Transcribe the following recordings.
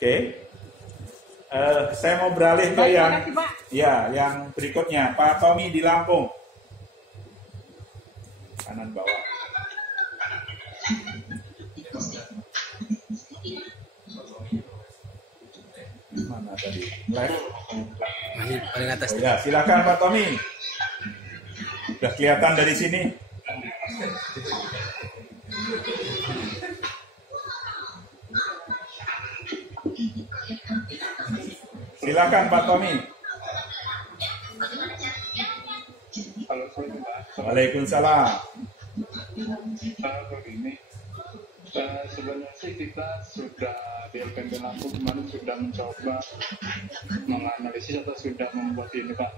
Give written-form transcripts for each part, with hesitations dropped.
Oke. Saya mau beralih ke yang berikutnya, Pak Tommy di Lampung. Kanan bawah. Mana tadi? Live. Masih paling atas. Ya, silakan Pak Tommy. Sudah kelihatan dari sini. Silakan Pak Tommy. Halo, Pak. Waalaikumsalam. Begini, sebenarnya sih kita sudah di LPMP Lampung kemarin sudah mencoba menganalisis atau sudah membuat ini Pak,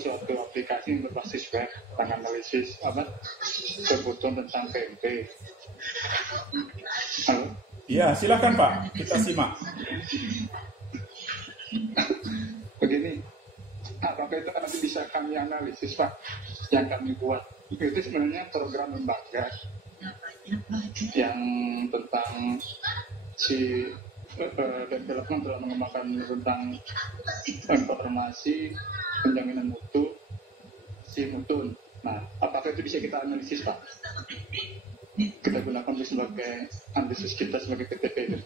suatu aplikasi yang berbasis web tentang analisis kebutuhan tentang PMP. Halo? Iya, silakan Pak, kita simak. Begini, apakah itu nanti bisa kami analisis Pak, yang kami buat? Itu sebenarnya program lembaga yang tentang si development telah mengembangkan tentang informasi penjaminan mutu si mutun. Nah, apakah itu bisa kita analisis Pak? Kita gunakan sebagai analisis kita sebagai PTP itu.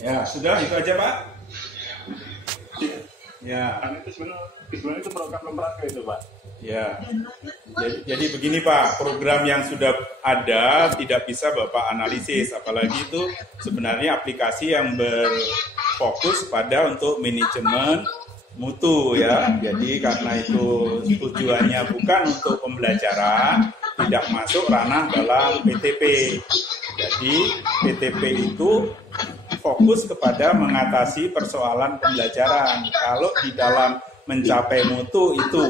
Ya, sudah itu aja Pak. Iya. Ya. Karena itu sebenarnya itu program lembaga itu Pak. Ya. Jadi begini Pak, program yang sudah ada tidak bisa Bapak analisis, apalagi itu sebenarnya aplikasi yang berfokus pada untuk manajemen mutu ya. Jadi karena itu tujuannya bukan untuk pembelajaran, tidak masuk ranah dalam PTP. Jadi PTP itu fokus kepada mengatasi persoalan pembelajaran. Kalau di dalam mencapai mutu itu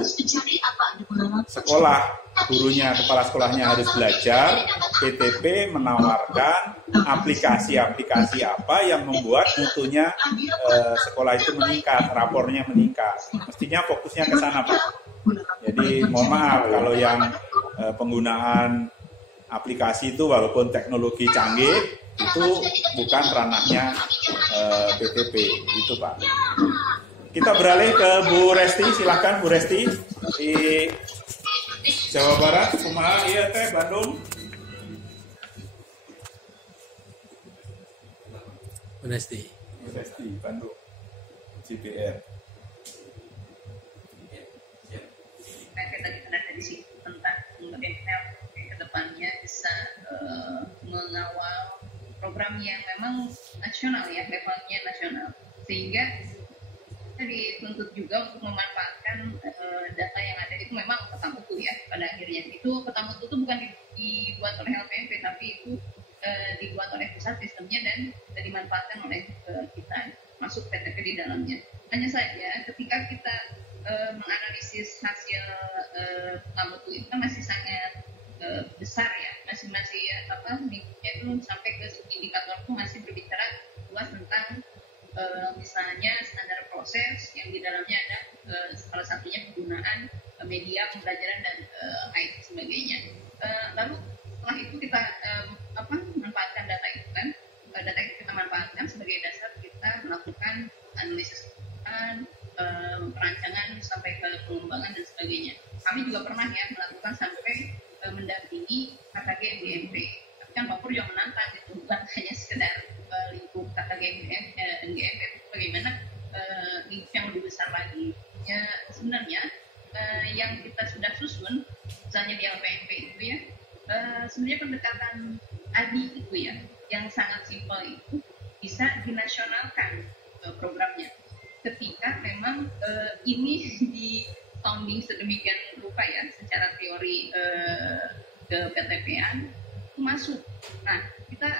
sekolah, gurunya, kepala sekolahnya harus belajar, PTP menawarkan aplikasi-aplikasi apa yang membuat mutunya sekolah itu meningkat, rapornya meningkat. Mestinya fokusnya ke sana Pak. Jadi mohon maaf kalau yang penggunaan aplikasi itu walaupun teknologi canggih itu bukan ranahnya PTP, itu Pak. Kita beralih ke Bu Resti, silahkan Bu Resti di Jawa Barat, Kumaha, iya teh Bandung. Bu Resti. Bu Resti, Bandung, CPR. Kita tadi sih tentang bagaimana ke depannya bisa mengawal program yang memang nasional ya, levelnya nasional, sehingga kita dituntut juga untuk memanfaatkan data yang ada itu memang peta mutu ya pada akhirnya. Itu peta mutu itu bukan dibuat oleh LPMP tapi itu dibuat oleh pusat sistemnya dan dimanfaatkan oleh kita, masuk PTP di dalamnya. Hanya saja ketika kita menganalisis hasil peta mutu itu kan masih sangat besar ya, masih lingkupnya itu sampai ke indikator itu masih berbicara luas tentang misalnya standar proses yang di dalamnya ada salah satunya penggunaan media pembelajaran dan IT sebagainya. Lalu setelah itu kita manfaatkan data itu kan, data itu kita manfaatkan sebagai dasar kita melakukan analisis perancangan sampai ke pengembangan dan sebagainya. Kami juga pernah ya melakukan sampai mendampingi KKG NGMP. Tapi kan Pak Pur juga menantang itu, bukan hanya sekedar lingkup KKG NGMP, bagaimana lingkup yang lebih besar lagi. Ya, sebenarnya yang kita sudah susun, misalnya di LPMP itu ya, sebenarnya pendekatan ADI itu ya, yang sangat simpel itu bisa dinasionalkan programnya. Ketika memang ini di sounding sedemikian rupa ya, secara teori ke PTP-an itu masuk. Nah, kita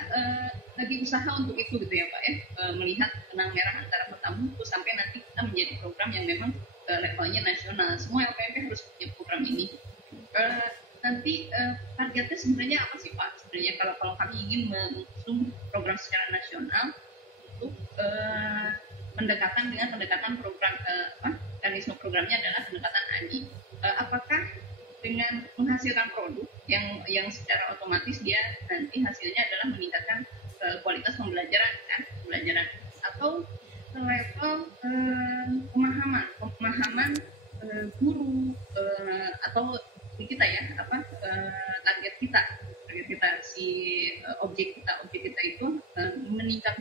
lagi usaha untuk itu gitu ya Pak ya, melihat benang merah antara peta mutu sampai nanti kita menjadi program yang memang levelnya nasional. Semua LPMP harus punya program ini. Nanti targetnya sebenarnya apa sih Pak? Sebenarnya kalau kami ingin mengusung program secara nasional untuk pendekatan program mekanisme programnya adalah pendekatan ADI. Apakah dengan menghasilkan produk yang secara otomatis dia nanti hasilnya adalah meningkatkan kualitas pembelajaran atau level pemahaman guru atau kita ya target kita si objek kita itu meningkat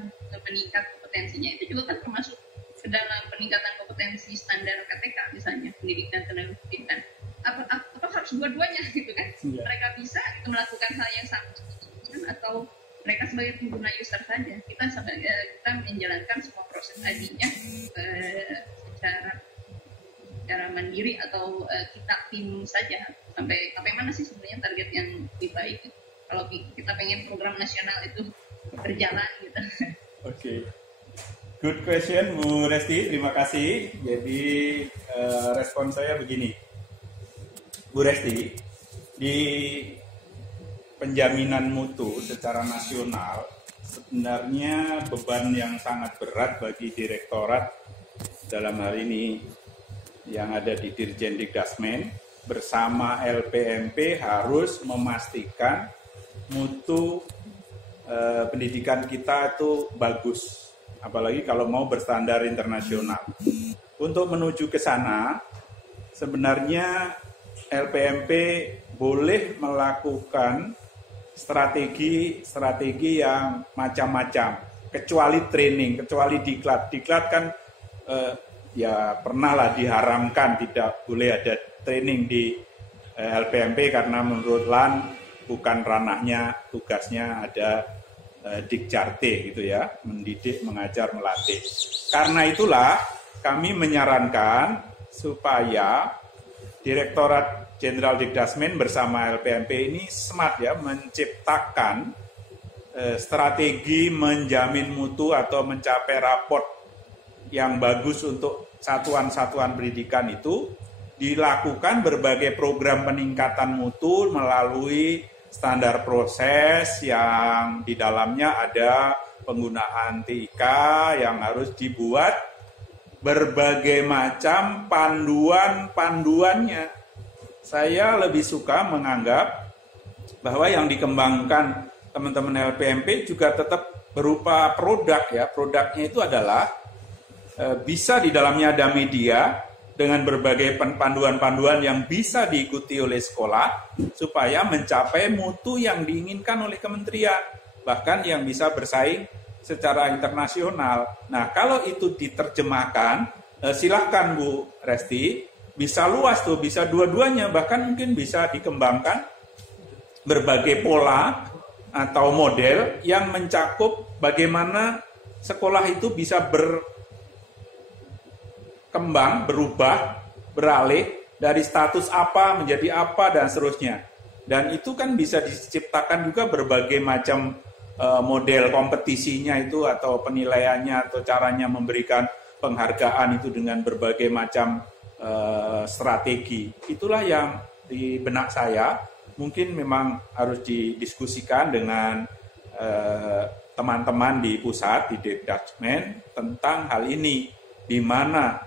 kompetensinya, itu juga kan termasuk ke dalam peningkatan kompetensi standar KTK misalnya, pendidikan tenaga pendidikan. Atau harus dua-duanya gitu kan? Yeah. Mereka bisa melakukan hal yang sama atau mereka sebagai pengguna user saja. Kita menjalankan semua proses tadinya secara mandiri atau kita tim saja. Sampai mana sih sebenarnya target yang lebih baik? Kalau kita pengen program nasional itu berjalan gitu. Oke. Good question, Bu Resti. Terima kasih. Jadi respon saya begini. Bu Resti, di penjaminan mutu secara nasional sebenarnya beban yang sangat berat bagi direktorat dalam hal ini yang ada di Dirjen Dikdasmen bersama LPMP harus memastikan mutu pendidikan kita itu bagus, apalagi kalau mau berstandar internasional. Untuk menuju ke sana, sebenarnya LPMP boleh melakukan strategi yang macam-macam, kecuali training, kecuali diklat. Diklat kan ya pernahlah diharamkan, tidak boleh ada training di LPMP karena menurut LAN bukan ranahnya, tugasnya ada Dikjarte gitu ya, mendidik, mengajar, melatih. Karena itulah kami menyarankan supaya Direktorat Jenderal Dikdasmen bersama LPMP ini smart ya, menciptakan strategi menjamin mutu atau mencapai raport yang bagus untuk satuan-satuan pendidikan itu, dilakukan berbagai program peningkatan mutu melalui standar proses yang di dalamnya ada penggunaan TIK yang harus dibuat berbagai macam panduannya. Saya lebih suka menganggap bahwa yang dikembangkan teman-teman LPMP juga tetap berupa produk ya. Produknya itu adalah bisa di dalamnya ada media dengan berbagai panduan-panduan yang bisa diikuti oleh sekolah supaya mencapai mutu yang diinginkan oleh kementerian, bahkan yang bisa bersaing secara internasional. Nah, kalau itu diterjemahkan, silahkan Bu Resti, bisa luas tuh, bisa dua-duanya, bahkan mungkin bisa dikembangkan berbagai pola atau model yang mencakup bagaimana sekolah itu bisa berkembang, berubah, beralih dari status apa menjadi apa dan seterusnya. Dan itu kan bisa diciptakan juga berbagai macam model kompetisinya itu atau penilaiannya atau caranya memberikan penghargaan itu dengan berbagai macam strategi. Itulah yang di benak saya mungkin memang harus didiskusikan dengan teman-teman di pusat, di Dikdasmen tentang hal ini, di mana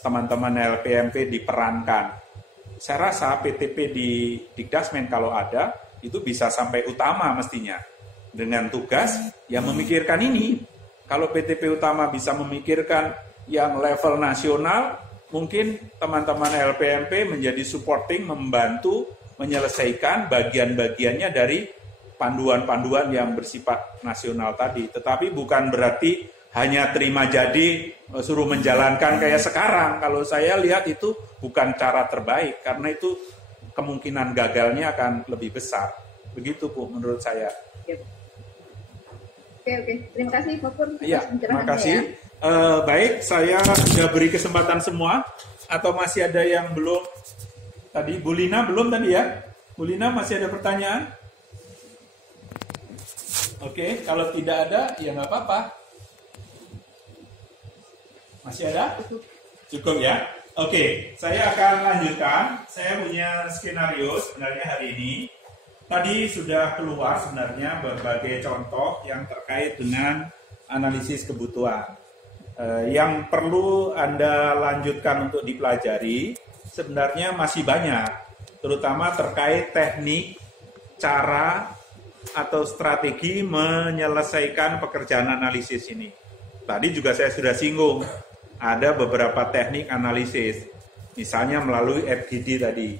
teman-teman LPMP diperankan. Saya rasa PTP di Dikdasmen kalau ada, itu bisa sampai utama mestinya. Dengan tugas yang memikirkan ini. Kalau PTP utama bisa memikirkan yang level nasional, mungkin teman-teman LPMP menjadi supporting, membantu menyelesaikan bagian-bagiannya dari panduan-panduan yang bersifat nasional tadi. Tetapi bukan berarti hanya terima jadi, suruh menjalankan kayak sekarang. Kalau saya lihat itu bukan cara terbaik, karena itu kemungkinan gagalnya akan lebih besar. Begitu Bu, menurut saya. Oke. Terima kasih Pak Pur. Iya, terima kasih. Baik, saya sudah beri kesempatan semua. Atau masih ada yang belum? Tadi Bu Lina belum tadi ya? Bu Lina masih ada pertanyaan? Oke, kalau tidak ada, ya nggak apa-apa. Masih ada? Cukup ya? Oke, saya akan lanjutkan. Saya punya skenario sebenarnya hari ini. Tadi sudah keluar sebenarnya berbagai contoh yang terkait dengan analisis kebutuhan. Yang perlu Anda lanjutkan untuk dipelajari sebenarnya masih banyak. terutama terkait teknik, cara, atau strategi menyelesaikan pekerjaan analisis ini. Tadi juga saya sudah singgung, ada beberapa teknik analisis, misalnya melalui FGD tadi.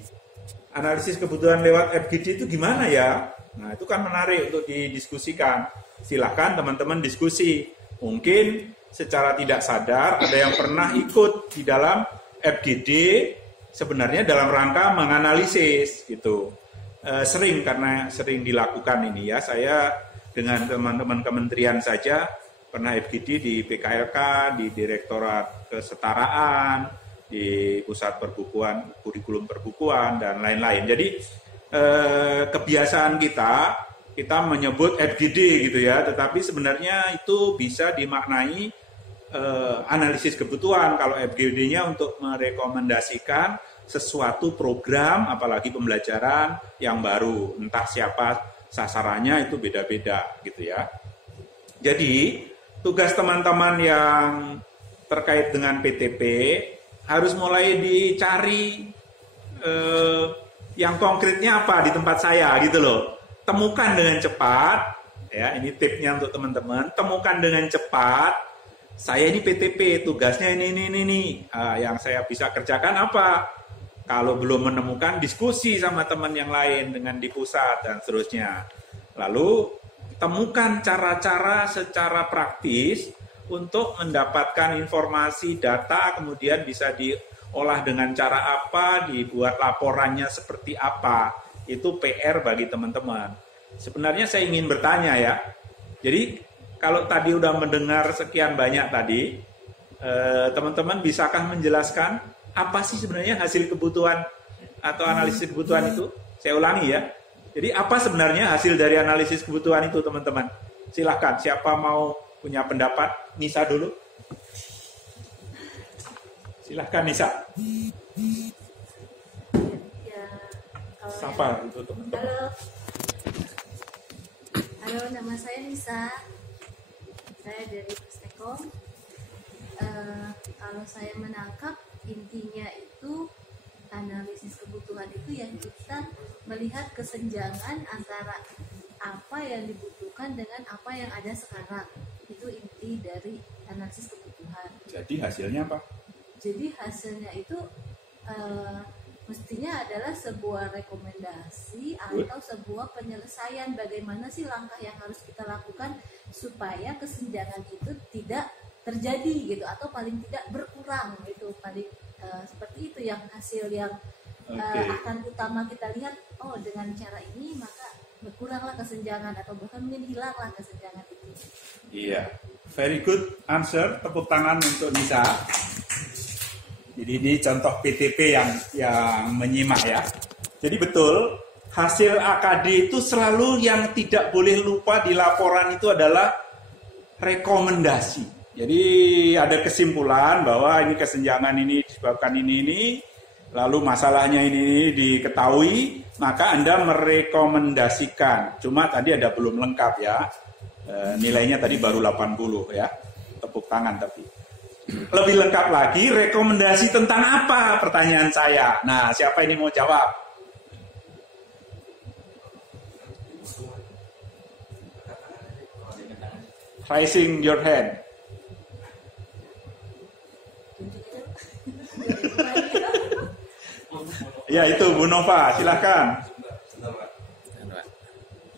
Analisis kebutuhan lewat FGD itu gimana ya? Nah, itu kan menarik untuk didiskusikan. Silahkan teman-teman diskusi. Mungkin secara tidak sadar ada yang pernah ikut di dalam FGD sebenarnya dalam rangka menganalisis gitu. Karena sering dilakukan ini ya. Saya dengan teman-teman kementerian saja pernah FGD di PKLK, di Direktorat Kesetaraan, di Pusat Perbukuan, Kurikulum Perbukuan, dan lain-lain. Jadi kebiasaan kita menyebut FGD gitu ya, tetapi sebenarnya itu bisa dimaknai analisis kebutuhan kalau FGD-nya untuk merekomendasikan sesuatu program, apalagi pembelajaran yang baru, entah siapa sasarannya itu beda-beda gitu ya. Jadi tugas teman-teman yang terkait dengan PTP harus mulai dicari yang konkretnya apa di tempat saya gitu loh. Temukan dengan cepat, ya ini tipnya untuk teman-teman. Temukan dengan cepat. Saya ini PTP, tugasnya ini. Yang saya bisa kerjakan apa? Kalau belum menemukan, diskusi sama teman yang lain dengan di pusat dan seterusnya. Lalu temukan cara-cara secara praktis untuk mendapatkan informasi, data, kemudian bisa diolah dengan cara apa, dibuat laporannya seperti apa. Itu PR bagi teman-teman. Sebenarnya saya ingin bertanya ya. Jadi kalau tadi udah mendengar sekian banyak tadi, teman-teman bisakah menjelaskan apa sih sebenarnya hasil kebutuhan atau analisis kebutuhan itu? Saya ulangi ya. Jadi apa sebenarnya hasil dari analisis kebutuhan itu teman-teman? Silahkan, siapa mau punya pendapat? Nisa dulu. Silahkan Nisa. Ya, Siapa itu teman-teman? Halo, nama saya Nisa. Saya dari Pustekom. Kalau saya menangkap, intinya itu analisis kebutuhan itu yang kita melihat kesenjangan antara apa yang dibutuhkan dengan apa yang ada sekarang. Itu inti dari analisis kebutuhan. Jadi hasilnya apa? Jadi hasilnya itu mestinya adalah sebuah rekomendasi atau sebuah penyelesaian bagaimana sih langkah yang harus kita lakukan supaya kesenjangan itu tidak terjadi gitu, atau paling tidak berkurang gitu, paling seperti itu yang hasil yang akan utama kita lihat. Oh, dengan cara ini maka berkuranglah kesenjangan atau bahkan mungkin hilanglah kesenjangan itu. Iya, very good answer, tepuk tangan untuk Nisa. Jadi ini contoh PTP yang menyimak ya. Jadi betul, hasil AKD itu selalu yang tidak boleh lupa di laporan itu adalah rekomendasi. Jadi ada kesimpulan bahwa ini kesenjangan ini disebabkan ini, lalu masalahnya ini diketahui, maka Anda merekomendasikan. Cuma tadi ada belum lengkap ya, nilainya tadi baru 80 ya, tepuk tangan tapi. Lebih lengkap lagi, rekomendasi tentang apa pertanyaan saya. Nah, siapa ini mau jawab? Raising your hand. Ya itu Bu Nova, silakan.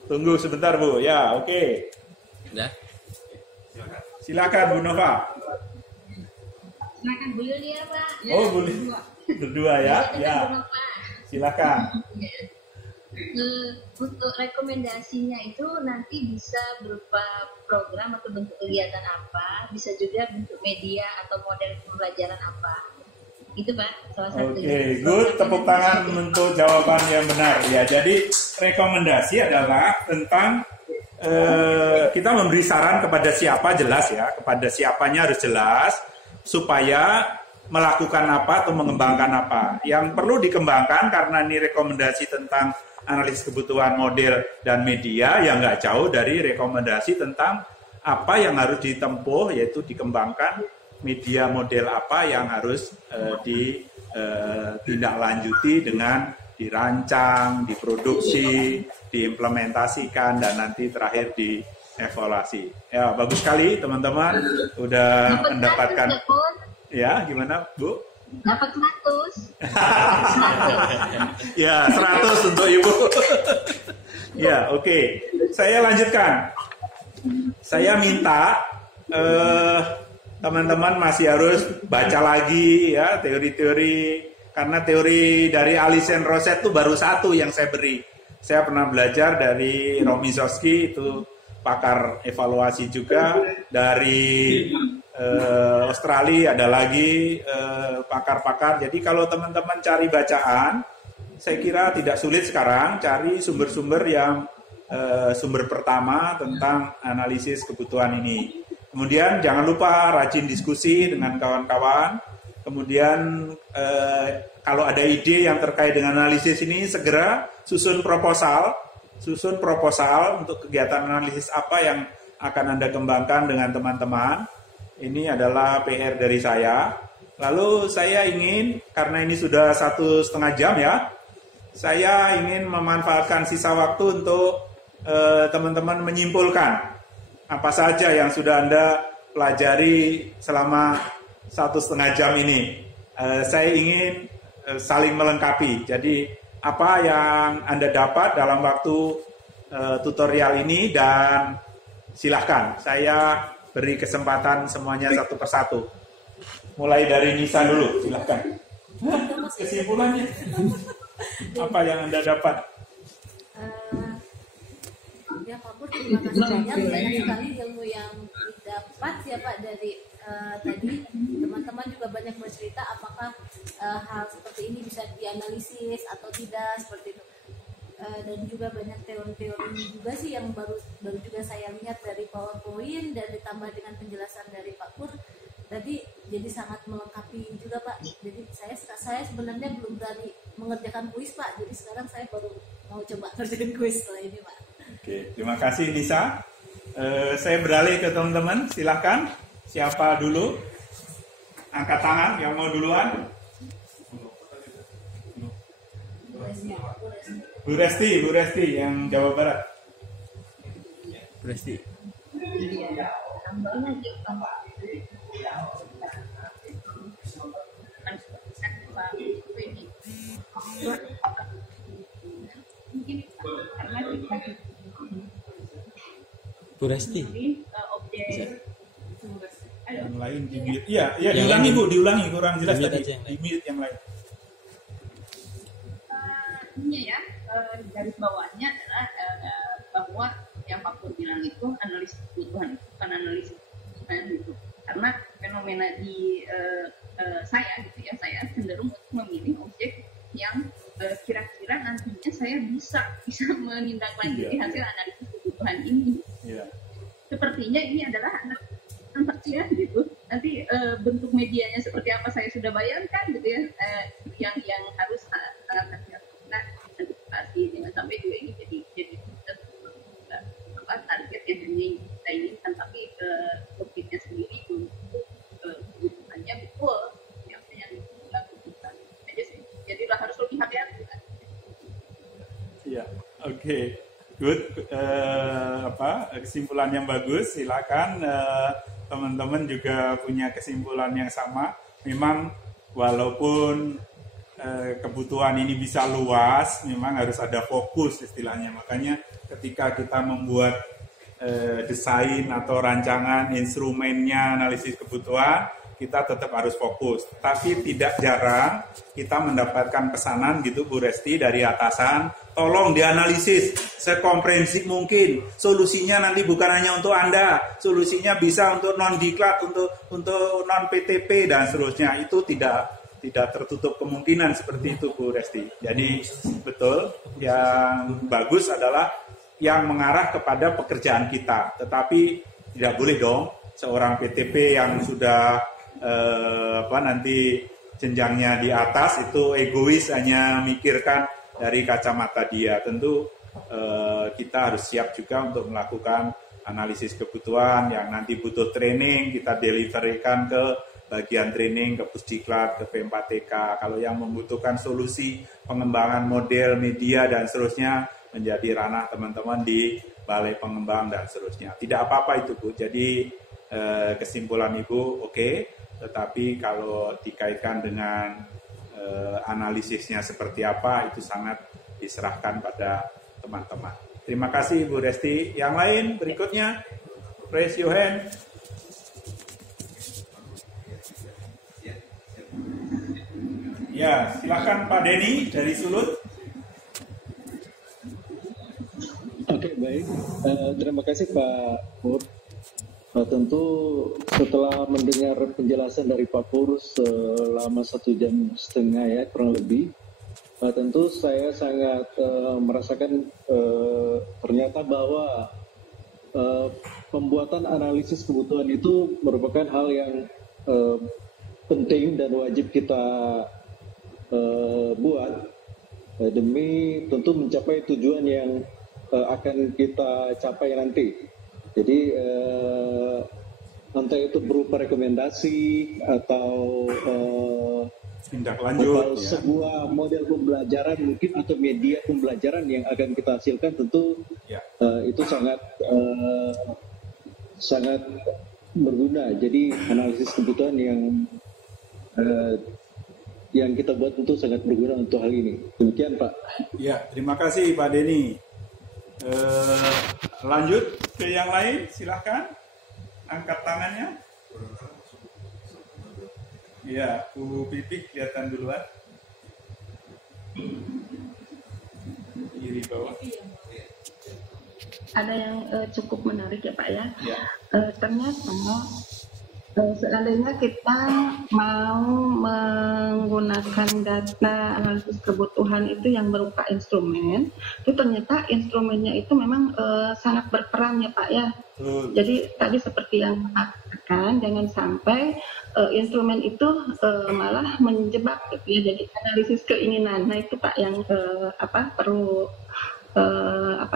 Tunggu sebentar Bu, ya oke. Udah? Silakan Bu Nova. Silakan Bu Yulia Pak. Oh boleh, berdua ya, ya. Silakan. Untuk rekomendasinya itu nanti bisa berupa program atau bentuk kegiatan apa, bisa juga bentuk media atau model pembelajaran apa. Itu Pak, salah satu. Oke, good. Tepuk tangan untuk jawaban yang benar. Ya, jadi rekomendasi adalah tentang kita memberi saran kepada siapa jelas ya, kepada siapanya harus jelas supaya melakukan apa atau mengembangkan apa. Yang perlu dikembangkan karena ini rekomendasi tentang analisis kebutuhan model dan media yang nggak jauh dari rekomendasi tentang apa yang harus ditempuh, yaitu dikembangkan media model apa yang harus ditindaklanjuti dengan dirancang, diproduksi, diimplementasikan, dan nanti terakhir dievaluasi. Ya, bagus sekali teman-teman udah mendapatkan. Ya, gimana Bu? Dapat 100. Ya, 100 untuk Ibu. Ya, oke. Saya lanjutkan. Saya minta teman-teman masih harus baca lagi ya teori-teori, karena teori dari Alison Rosset itu baru satu yang saya beri. Saya pernah belajar dari Romy Zoski, itu pakar evaluasi juga. Dari Australia ada lagi pakar-pakar. Jadi kalau teman-teman cari bacaan, saya kira tidak sulit sekarang cari sumber-sumber yang sumber pertama tentang analisis kebutuhan ini. Kemudian jangan lupa rajin diskusi dengan kawan-kawan. Kemudian kalau ada ide yang terkait dengan analisis ini, segera susun proposal untuk kegiatan analisis apa yang akan Anda kembangkan dengan teman-teman. Ini adalah PR dari saya. Lalu saya ingin, karena ini sudah 1,5 jam ya, saya ingin memanfaatkan sisa waktu untuk teman-teman menyimpulkan apa saja yang sudah Anda pelajari selama 1,5 jam ini. Saya ingin saling melengkapi. Jadi apa yang Anda dapat dalam waktu tutorial ini, dan silahkan saya beri kesempatan semuanya satu persatu. Mulai dari Nisa dulu, silahkan. Kesimpulannya apa yang Anda dapat? Ya Pak Pur, terima kasih banyak sekali ilmu yang didapat ya Pak dari tadi. Teman-teman juga banyak bercerita apakah hal seperti ini bisa dianalisis atau tidak, seperti itu. Dan juga banyak teori-teori juga sih yang baru juga saya lihat dari PowerPoint, dan ditambah dengan penjelasan dari Pak Pur tadi, jadi sangat melengkapi juga Pak. Jadi saya sebenarnya belum berani mengerjakan kuis Pak, jadi sekarang saya baru mau coba kerjain kuis setelah ini Pak. Oke, terima kasih Nisa. Saya beralih ke teman-teman, silahkan. Siapa dulu? Angkat tangan yang mau duluan. Bu Resti yang Jawa Barat. Bu Resti. Bu Resti. Yang lain di mute. Iya, diulangi Bu, diulangi, kurang jelas tadi. Di mute yang lain. Ini ya, garis bawahnya adalah bahwa yang Pak Pur bilang itu analisis kebutuhan, bukan analisis kebutuhan gitu. Karena fenomena di saya gitu ya, saya cenderung untuk memilih objek yang kira-kira nantinya saya bisa menindaklanjuti hasil analisis kebutuhan ini. Sepertinya ini adalah ya gitu. Nanti bentuk medianya seperti apa saya sudah bayangkan gitu ya, yang harus sangat hati-hati antisipasi dengan sampai juga ini jadi target yang kita inginkan, tapi objeknya sendiri untuk kebutuhannya betul yang dilakukan aja sih. Jadi harus lebih hati-hati kan. Iya, oke. Good, kesimpulan yang bagus. Silakan teman-teman juga punya kesimpulan yang sama. Memang walaupun kebutuhan ini bisa luas, memang harus ada fokus istilahnya. Makanya ketika kita membuat desain atau rancangan instrumennya analisis kebutuhan, kita tetap harus fokus. Tapi tidak jarang kita mendapatkan pesanan gitu Bu Resti dari atasan, tolong dianalisis sekomprehensif mungkin. Solusinya nanti bukan hanya untuk Anda, solusinya bisa untuk non-diklat, untuk non-PTP dan seterusnya. Itu tidak tertutup kemungkinan seperti itu Bu Resti. Jadi betul, yang bagus adalah yang mengarah kepada pekerjaan kita. Tetapi tidak boleh dong seorang PTP yang sudah nanti jenjangnya di atas itu egois, hanya memikirkan dari kacamata dia. Tentu kita harus siap juga untuk melakukan analisis kebutuhan yang nanti butuh training, kita deliverkan ke bagian training, ke Pusdiklat, ke P4TK. Kalau yang membutuhkan solusi pengembangan model, media, dan seterusnya, menjadi ranah teman-teman di Balai Pengembang dan seterusnya. Tidak apa-apa itu, Bu. Jadi kesimpulan Ibu oke, tetapi kalau dikaitkan dengan analisisnya seperti apa, itu sangat diserahkan pada teman-teman. Terima kasih Bu Resti. Yang lain berikutnya, raise your hand. Ya, silakan Pak Denny dari Sulut. Oke, baik. Terima kasih Pak Pur. Tentu setelah mendengar penjelasan dari Pak Pur selama 1,5 jam ya kurang lebih, tentu saya sangat merasakan ternyata bahwa pembuatan analisis kebutuhan itu merupakan hal yang penting dan wajib kita buat demi tentu mencapai tujuan yang akan kita capai nanti. Jadi entah itu berupa rekomendasi atau tindak lanjut, atau sebuah model pembelajaran mungkin atau media pembelajaran yang akan kita hasilkan, tentu itu sangat berguna. Jadi analisis kebutuhan yang kita buat tentu sangat berguna untuk hal ini. Demikian Pak. Ya, terima kasih Pak Denny. Lanjut ke yang lain, silahkan angkat tangannya. Ya, Bu Pipih kelihatan duluan. Kiri bawah. Ada yang cukup menarik ya Pak ya. Ya. Ternyata seandainya kita mau menggunakan data analisis kebutuhan itu yang berupa instrumen, itu ternyata instrumennya itu memang sangat berperan ya Pak ya. Jadi tadi seperti yang Pak katakan, jangan sampai instrumen itu malah menjebak gitu ya. Jadi analisis keinginan, nah itu Pak yang perlu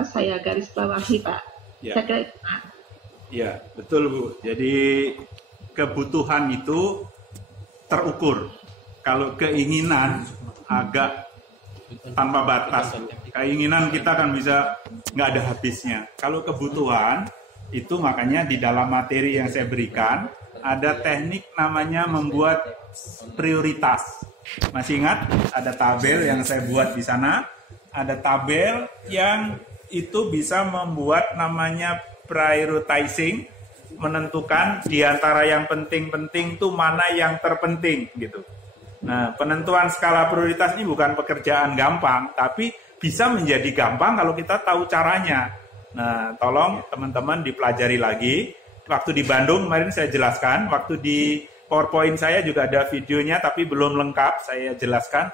saya garis bawahi Pak. Ya. Saya kira itu Pak. Ya, betul Bu. Jadi kebutuhan itu terukur. Kalau keinginan agak tanpa batas. Keinginan kita kan bisa nggak ada habisnya. Kalau kebutuhan itu makanya di dalam materi yang saya berikan ada teknik namanya membuat prioritas. Masih ingat ada tabel yang saya buat di sana? Ada tabel yang itu bisa membuat namanya prioritizing, menentukan di antara yang penting-penting itu mana yang terpenting gitu. Nah, penentuan skala prioritas ini bukan pekerjaan gampang, tapi bisa menjadi gampang kalau kita tahu caranya. Nah, tolong teman-teman dipelajari lagi. Waktu di Bandung kemarin saya jelaskan, waktu di PowerPoint saya juga ada videonya tapi belum lengkap saya jelaskan.